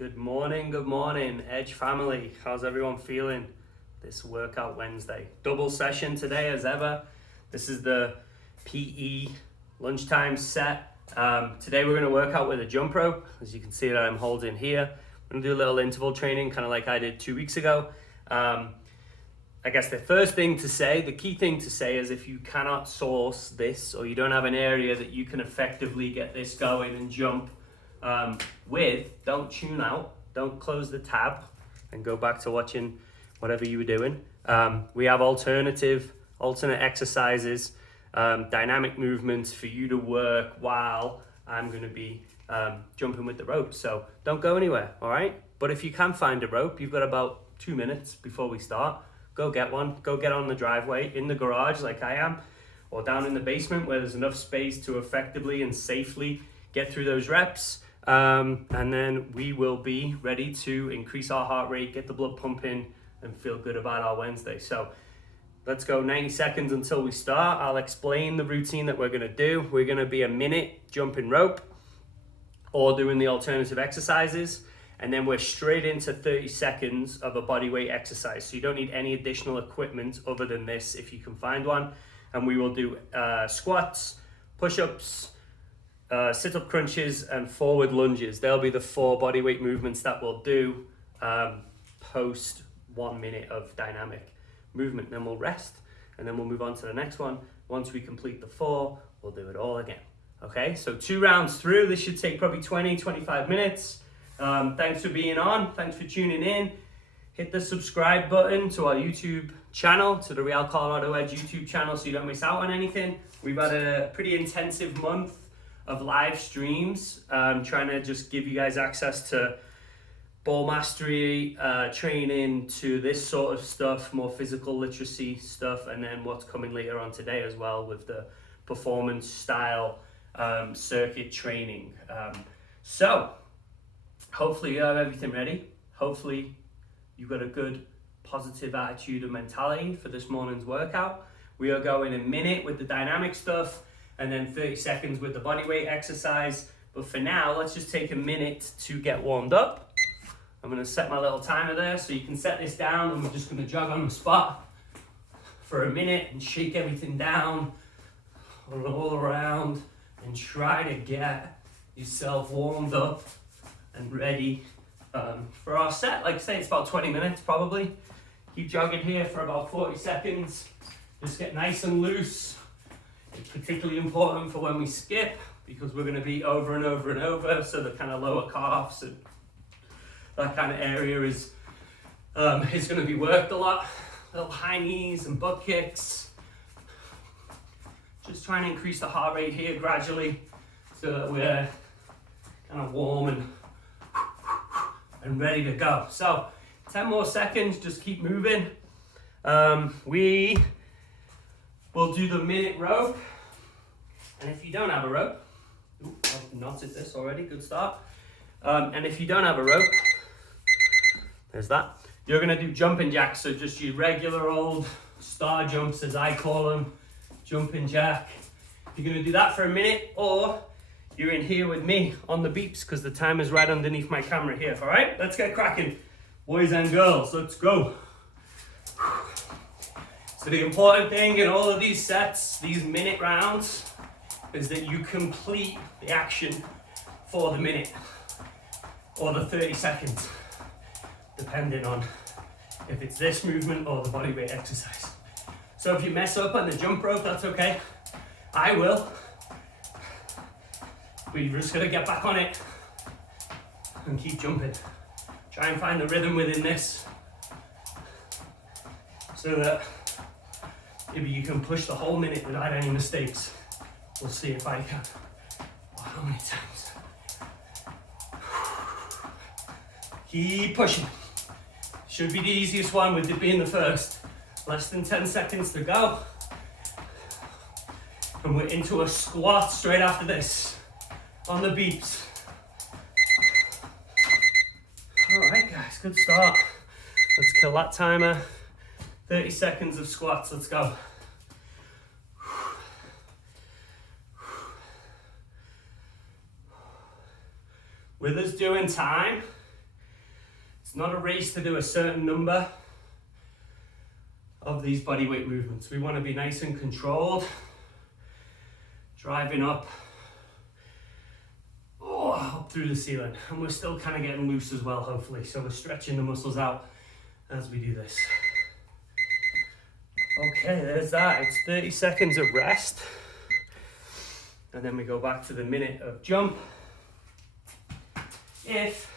Good morning, Edge family. How's everyone feeling this workout Wednesday? Double session today as ever. This is the PE lunchtime set. Today we're going to work out with a jump rope, as you can see that I'm holding here. I'm going to do a little interval training, kind of like I did 2 weeks ago. I guess the first thing to say, the key thing to say is if you cannot source this or you don't have an area that you can effectively get this going and jump don't tune out, don't close the tab and go back to watching whatever you were doing. We have alternate exercises, dynamic movements for you to work while I'm going to be jumping with the rope. So don't go anywhere, all right? But if you can find a rope, you've got about 2 minutes before we start. Go get one, go get on the driveway, in the garage like I am, or down in the basement where there's enough space to effectively and safely get through those reps. And then we will be ready to increase our heart rate, get the blood pumping, and feel good about our Wednesday. So let's go 90 seconds until we start. I'll explain the routine that we're gonna do. We're gonna be a minute jumping rope or doing the alternative exercises. And then we're straight into 30 seconds of a body weight exercise. So you don't need any additional equipment other than this if you can find one. And we will do squats, push-ups, sit-up crunches, and forward lunges. They'll be the 4 body weight movements that we'll do post 1 minute of dynamic movement. Then we'll rest, and then we'll move on to the next one. Once we complete the 4, we'll do it all again. Okay, so 2 rounds through. This should take probably 20, 25 minutes. Thanks for being on. Thanks for tuning in. Hit the subscribe button to our YouTube channel, to the Real Colorado Edge YouTube channel, so you don't miss out on anything. We've had a pretty intensive month of live streams, trying to just give you guys access to ball mastery training, to this sort of stuff, more physical literacy stuff, and then what's coming later on today as well with the performance style circuit training. So hopefully you have everything ready. Hopefully you've got a good positive attitude and mentality for this morning's workout. We are going a minute with the dynamic stuff and then 30 seconds with the body weight exercise. But for now, let's just take a minute to get warmed up. I'm gonna set my little timer there so you can set this down, and we're just gonna jog on the spot for a minute and shake everything down all around and try to get yourself warmed up and ready for our set. Like I say, it's about 20 minutes probably. Keep jogging here for about 40 seconds. Just get nice and loose. It's particularly important for when we skip because we're going to be over and over and over, so the kind of lower calves and that kind of area is going to be worked a lot. Little high knees and butt kicks. Just trying to increase the heart rate here gradually so that we're kind of warm and ready to go. So 10 more seconds, just keep moving. We will do the minute rope. And if you don't have a rope, I've knotted this already, good start. And if you don't have a rope, there's that. You're gonna do jumping jacks, so just your regular old star jumps as I call them, jumping jack. You're gonna do that for a minute, or you're in here with me on the beeps because the timer's right underneath my camera here. All right, let's get cracking. Boys and girls, let's go. So the important thing in all of these sets, these minute rounds, is that you complete the action for the minute or the 30 seconds, depending on if it's this movement or the body weight exercise. So if you mess up on the jump rope, that's okay. I will. We're just gonna get back on it and keep jumping. Try and find the rhythm within this so that maybe you can push the whole minute without any mistakes. We'll see if I can. Well, how many times? Keep pushing. Should be the easiest one with it being the first. Less than 10 seconds to go. And we're into a squat straight after this. On the beeps. All right, guys, good start. Let's kill that timer. 30 seconds of squats, let's go. With us doing time, It's not a race to do a certain number of these bodyweight movements. We want to be nice and controlled, driving up, up through the ceiling. And we're still kind of getting loose as well, hopefully. So we're stretching the muscles out as we do this. Okay, there's that. It's 30 seconds of rest. And then we go back to the minute of jump. If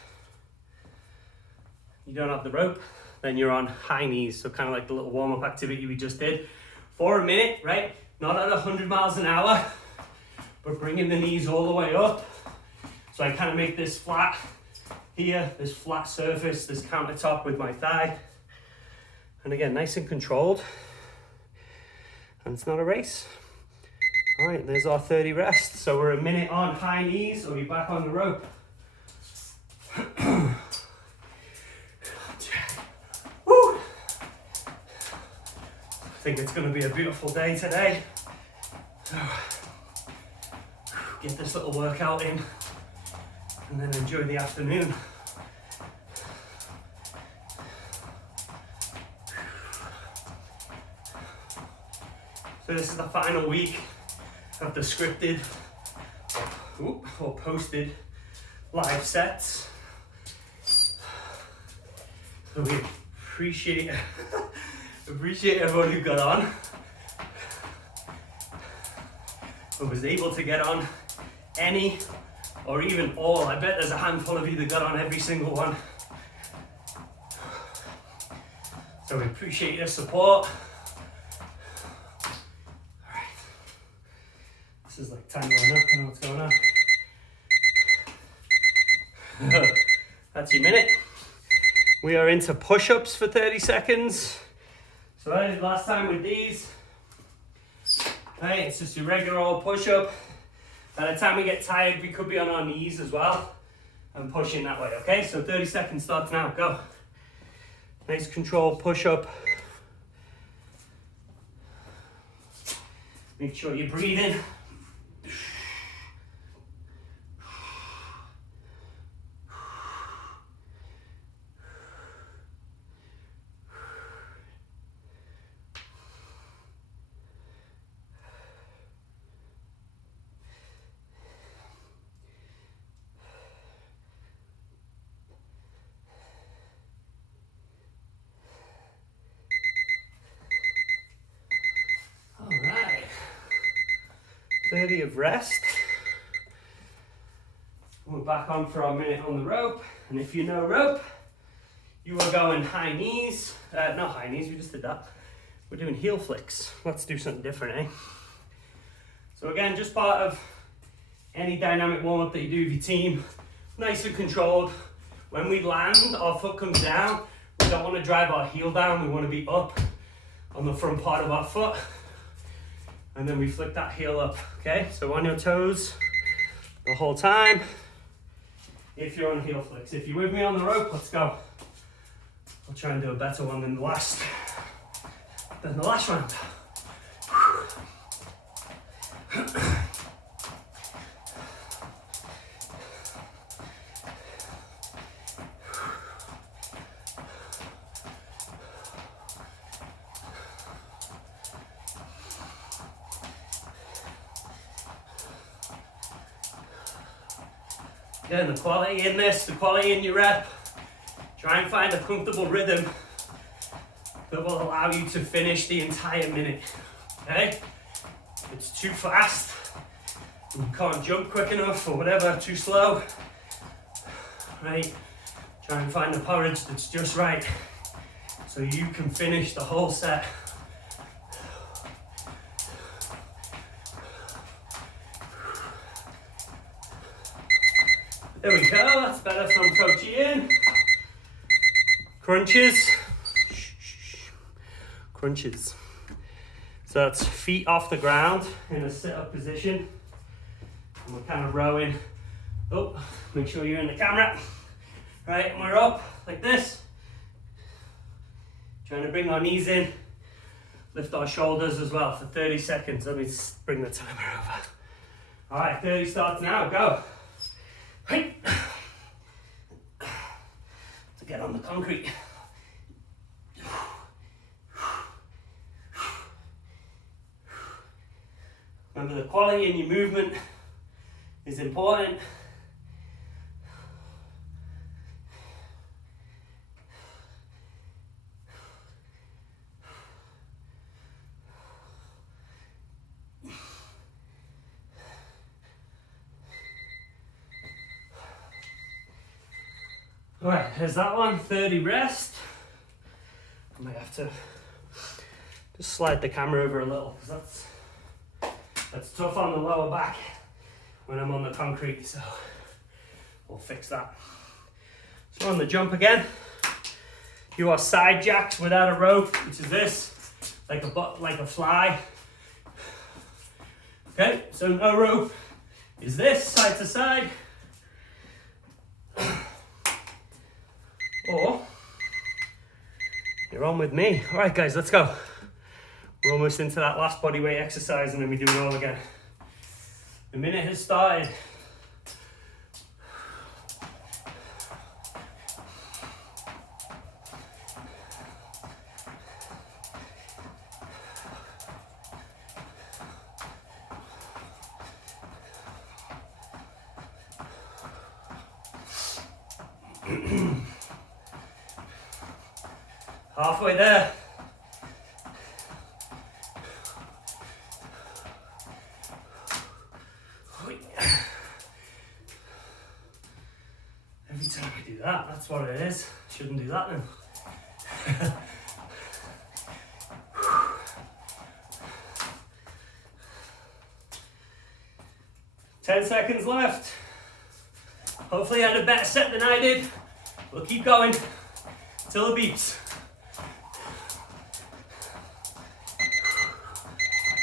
you don't have the rope, then you're on high knees. So kind of like the little warm-up activity we just did for a minute, right? Not at 100 miles an hour, but bringing the knees all the way up. So I kind of make this flat here, this flat surface, this countertop with my thigh. And again, nice and controlled. And it's not a race. All right, there's our 30 rest. So we're a minute on high knees, or you're back on the rope. Woo! I think it's going to be a beautiful day today. So get this little workout in and then enjoy the afternoon. So this is the final week of the scripted or posted live sets. So we appreciate everyone who got on. Who was able to get on any or even all. I bet there's a handful of you that got on every single one. So we appreciate your support. This is like time going up, I know what's going on. That's your minute. We are into push-ups for 30 seconds. So I did last time with these. Right, it's just your regular old push-up. By the time we get tired, we could be on our knees as well and pushing that way, okay? So 30 seconds starts now, go. Nice controlled push-up. Make sure you're breathing. All right, 30 of rest. We're back on for our minute on the rope. And if you know rope, you are going high knees. Not high knees, we just did that. We're doing heel flicks. Let's do something different, eh? So again, just part of any dynamic warm-up that you do with your team. Nice and controlled. When we land, our foot comes down. We don't want to drive our heel down. We want to be up on the front part of our foot. And then we flick that heel up, okay? So on your toes the whole time. If you're on heel flicks. If you're with me on the rope, let's go. I'll try and do a better one than the last round. Again, the quality in this, the quality in your rep. Try and find a comfortable rhythm that will allow you to finish the entire minute, okay? If it's too fast, you can't jump quick enough or whatever, too slow, right? Try and find the porridge that's just right so you can finish the whole set. There we go, that's better from Coach Ian. Crunches. Crunches. So that's feet off the ground in a sit-up position. And we're kind of rowing. Oh, make sure you're in the camera. Right, and we're up like this. Trying to bring our knees in. Lift our shoulders as well for 30 seconds. Let me bring the timer over. All right, 30 starts now, go. Hey. get on the concrete. Remember, the quality in your movement is important. Alright, here's that one, 30 rest. I might have to just slide the camera over a little because that's tough on the lower back when I'm on the concrete, so we'll fix that. So on the jump again, you are side jacks without a rope, which is this, like a fly. Okay, so no rope is this, side to side. Or you're on with me. All right, guys, let's go. We're almost into that last bodyweight exercise and then we do it all again. The minute has started. Halfway there. Every time I do that, that's what it is. Shouldn't do that then. 10 seconds left. Hopefully you had a better set than I did. We'll keep going till the beeps.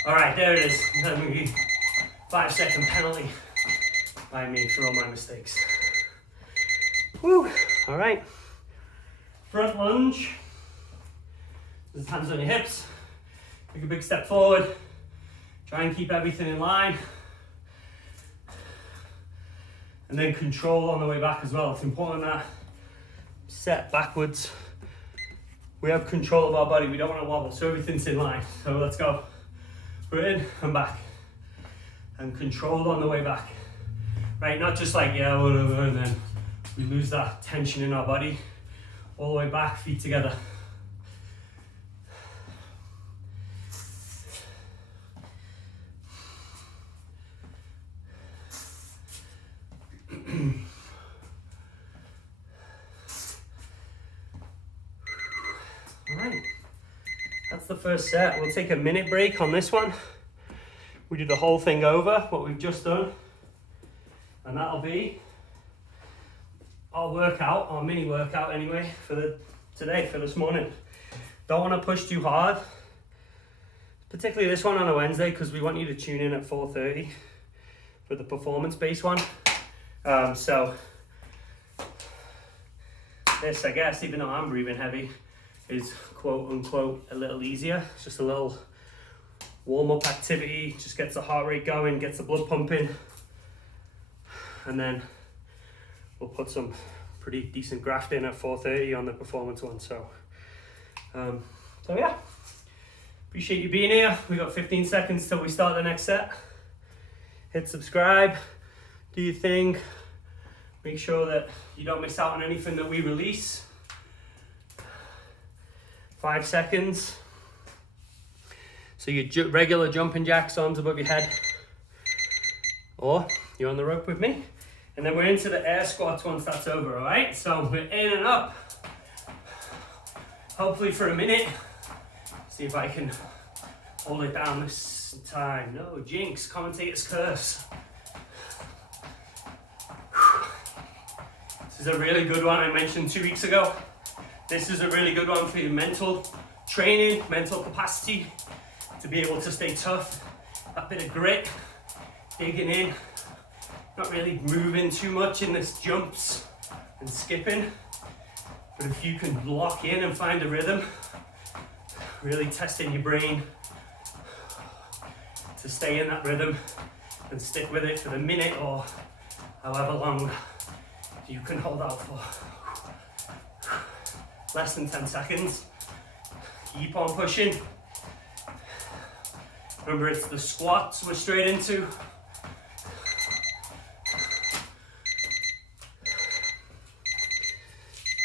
All right, there it is. That will be 5-second penalty by me for all my mistakes. Woo! All right. Front lunge. Just hands on your hips. Take a big step forward. Try and keep everything in line. And then control on the way back as well. It's important that set backwards. We have control of our body. We don't want to wobble, so everything's in line. So let's go. We're in and back. And control on the way back. Right, not just like, yeah, whatever, and then we lose that tension in our body. All the way back, feet together. Alright, that's the first set. We'll take a minute break on this one. We do the whole thing over, what we've just done. And that'll be our workout, our mini workout anyway, for today, for this morning. Don't want to push too hard, particularly this one on a Wednesday, because we want you to tune in at 4:30 for the performance-based one. So this, I guess, even though I'm breathing heavy, is quote unquote a little easier. It's just a little warm-up activity, just gets the heart rate going, gets the blood pumping, and then we'll put some pretty decent graft in at 4:30 on the performance one. So yeah, appreciate you being here. We got 15 seconds till we start the next set. Hit subscribe, do your thing, make sure that you don't miss out on anything that we release. 5 seconds. So your regular jumping jacks arms above your head, or you're on the rope with me. And then we're into the air squats once that's over, all right? So we're in and up, hopefully for a minute. See if I can hold it down this time. No jinx, commentator's curse. This is a really good one I mentioned 2 weeks ago. This is a really good one for your mental training, mental capacity, to be able to stay tough, that bit of grit, digging in, not really moving too much in this jumps and skipping, but if you can lock in and find a rhythm, really testing your brain to stay in that rhythm and stick with it for the minute or however long you can hold out for. Less than 10 seconds. Keep on pushing. Remember, it's the squats we're straight into.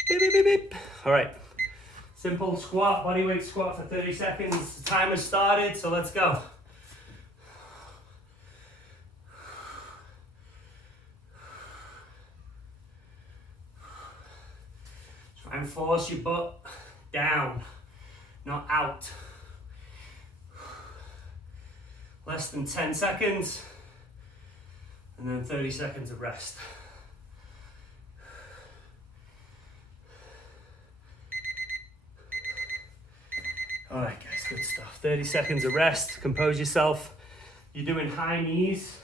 Beep, beep, beep, beep. All right. Simple squat, bodyweight squat for 30 seconds. The timer started, so let's go. Try and force your butt down, not out. Less than 10 seconds, and then 30 seconds of rest. All right, guys, good stuff. 30 seconds of rest, compose yourself. You're doing high knees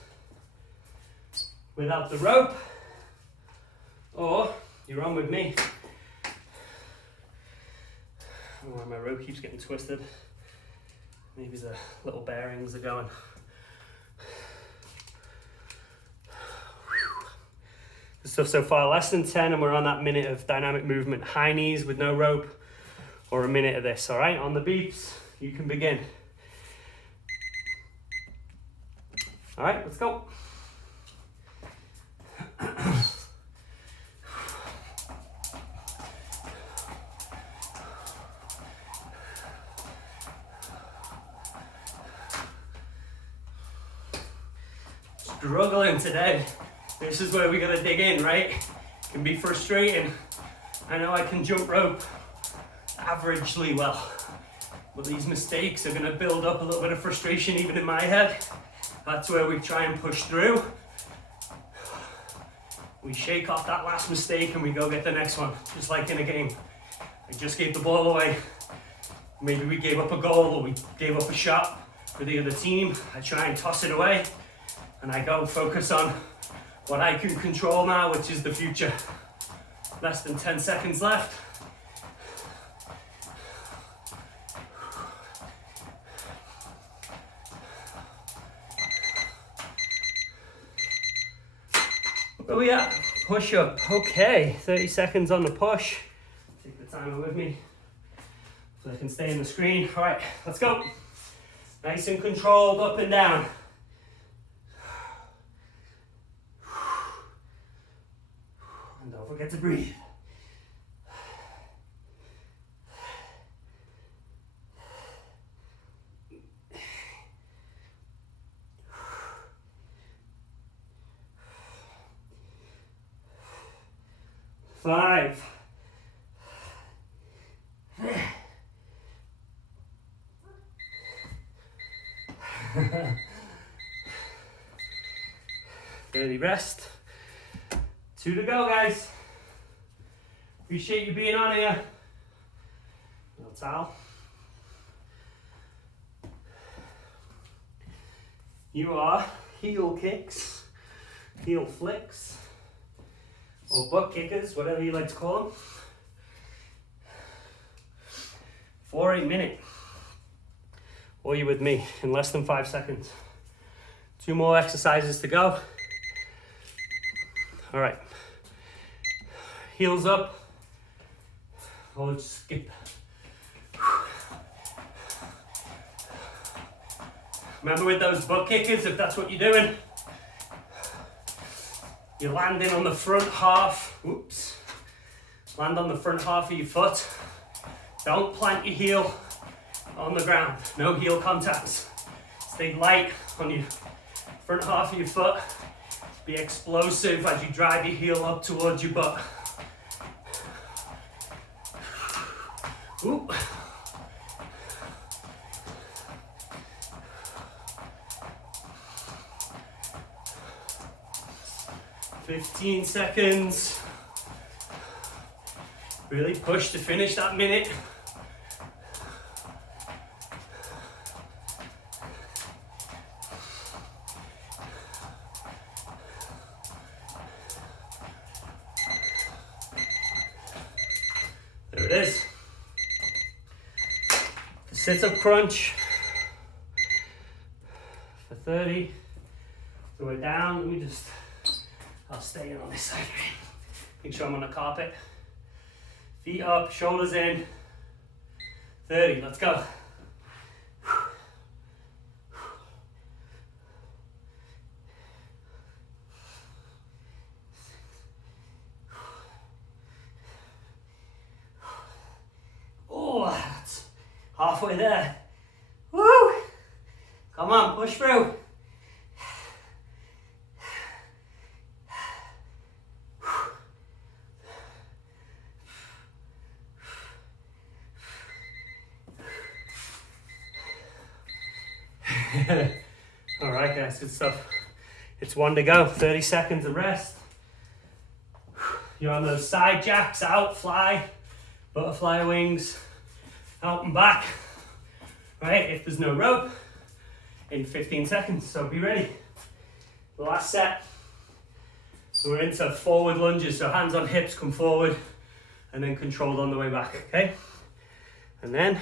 without the rope, or you're on with me. I don't know why my rope keeps getting twisted. Maybe the little bearings are going. Good stuff so far. Less than 10, and we're on that minute of dynamic movement. High knees with no rope, or a minute of this. All right, on the beeps, you can begin. All right, let's go. Struggling today. This is where we gotta dig in, right? It can be frustrating. I know I can jump rope averagely well, but these mistakes are gonna build up a little bit of frustration even in my head. That's where we try and push through. We shake off that last mistake and we go get the next one, just like in a game. I just gave the ball away. Maybe we gave up a goal or we gave up a shot for the other team. I try and toss it away and I go focus on what I can control now, which is the future. Less than 10 seconds left. Where we at? Push up. Okay, 30 seconds on the push. Take the timer with me so I can stay in the screen. All right, let's go. Nice and controlled, up and down. And don't forget to breathe. Five. 30 rest. 2 to go, guys. Appreciate you being on here. Little towel. You are heel kicks, heel flicks, or butt kickers, whatever you like to call them, for a minute. Or you with me in less than 5 seconds. 2 more exercises to go. All right. Heels up. Or skip. Remember with those butt kickers, if that's what you're doing, you're landing on the front half. Oops. Land on the front half of your foot. Don't plant your heel on the ground. No heel contacts. Stay light on your front half of your foot. Be explosive as you drive your heel up towards your butt. Ooh. "15 seconds. Really push to finish that minute. There it is. The sit-up crunch for 30. So we're down. Let me just, I'll stay in on this side. Make sure I'm on the carpet. Feet up, shoulders in. 30, let's go. Oh, that's halfway there. Woo! Come on, push through. All right, guys, good stuff. It's one to go. 30 seconds of rest. You're on those side jacks, out, fly, butterfly wings, out and back. Right, if there's no rope, in 15 seconds, so be ready. The last set. So we're into forward lunges, so hands on hips, come forward, and then controlled on the way back, okay? And then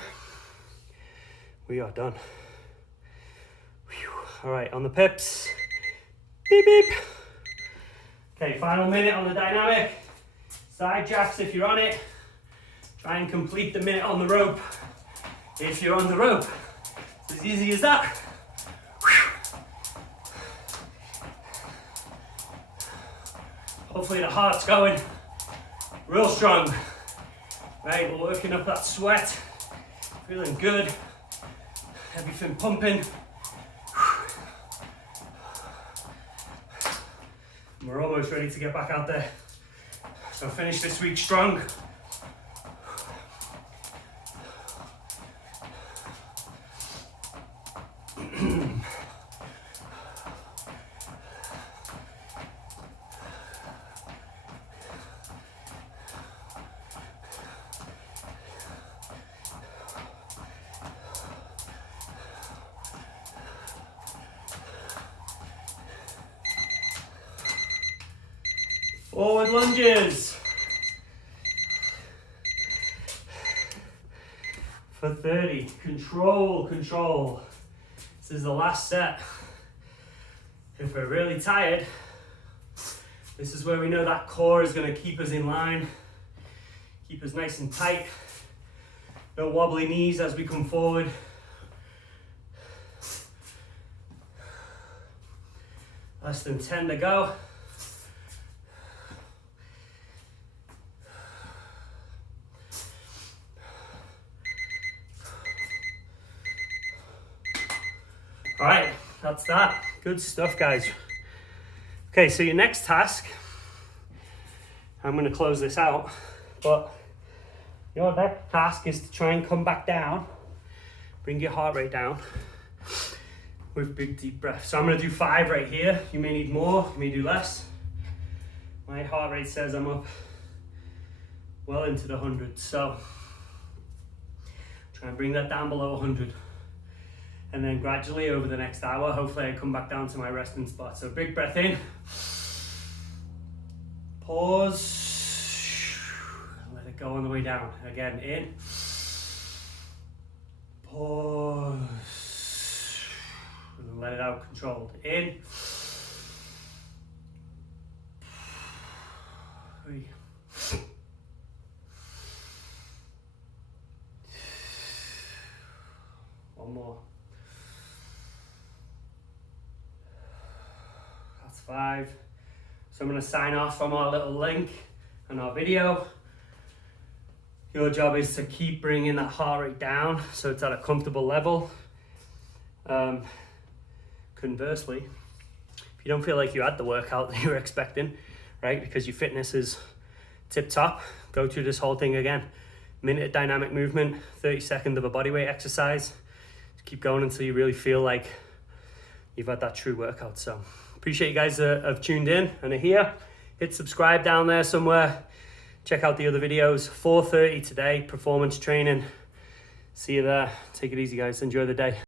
we are done. Whew. All right, on the pips. Beep, beep. Okay, final minute on the dynamic. Side jacks if you're on it. Try and complete the minute on the rope if you're on the rope. It's as easy as that. Hopefully the heart's going real strong. Right, we're working up that sweat. Feeling good. Everything pumping. We're almost ready to get back out there. So finish this week strong. Forward lunges for 30. Control, control. This is the last set. If we're really tired, this is where we know that core is going to keep us in line, keep us nice and tight. No wobbly knees as we come forward. Less than 10 to go. All right, that's that. Good stuff, guys. Okay, so your next task, I'm going to close this out, but your next task is to try and come back down, bring your heart rate down with big deep breaths. So I'm going to do 5 right here. You may need more, you may do less. My heart rate says I'm up well into the 100s, so try and bring that down below 100. And then gradually over the next hour, hopefully I come back down to my resting spot. So big breath in, pause, let it go on the way down. Again, in, pause, and then let it out controlled. In, 3, one more. 5. So I'm going to sign off from our little link and our video. Your job is to keep bringing that heart rate down so it's at a comfortable level. Conversely, if you don't feel like you had the workout that you were expecting, right, because your fitness is tip top, go through this whole thing again. Minute of dynamic movement, 30 seconds of a bodyweight exercise. Just keep going until you really feel like you've had that true workout. So appreciate you guys have tuned in and are here. Hit subscribe down there somewhere. Check out the other videos. 4:30 today, performance training. See you there. Take it easy, guys. Enjoy the day.